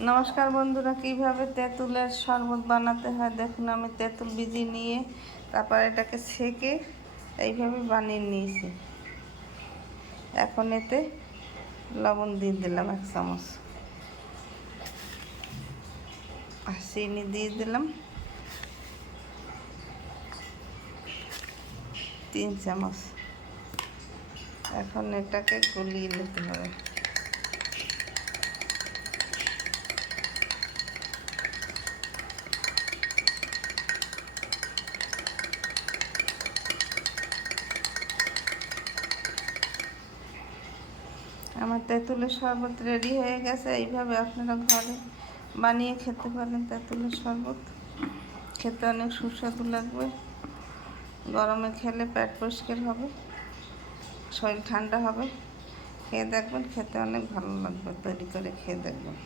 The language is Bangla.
নমস্কার বন্ধুরা, কিভাবে তেঁতুলের শরবত বানাতে হয় দেখুন। আমি তেঁতুল ভিজিয়ে নিয়ে তারপর এটাকে ছেঁকে এইভাবে বানিয়ে নিয়েছি। এখন এতে লবণ দিয়ে দিলাম 1 চামচ, আর চিনি দিয়ে দিলাম 3 চামচ। এখন এটাকে গলিয়ে নিতে হবে। আমার তেঁতুলের শরবত রেডি হয়ে গেছে। এইভাবে আপনারা ঘরে বানিয়ে খেতে পারেন। তেঁতুলের শরবত খেতে অনেক সুস্বাদু লাগবে। গরমে খেলে পেট পরিষ্কার হবে, শরীর ঠান্ডা হবে। খেয়ে দেখবেন, খেতে অনেক ভালো লাগবে। তৈরি করে খেয়ে দেখবেন।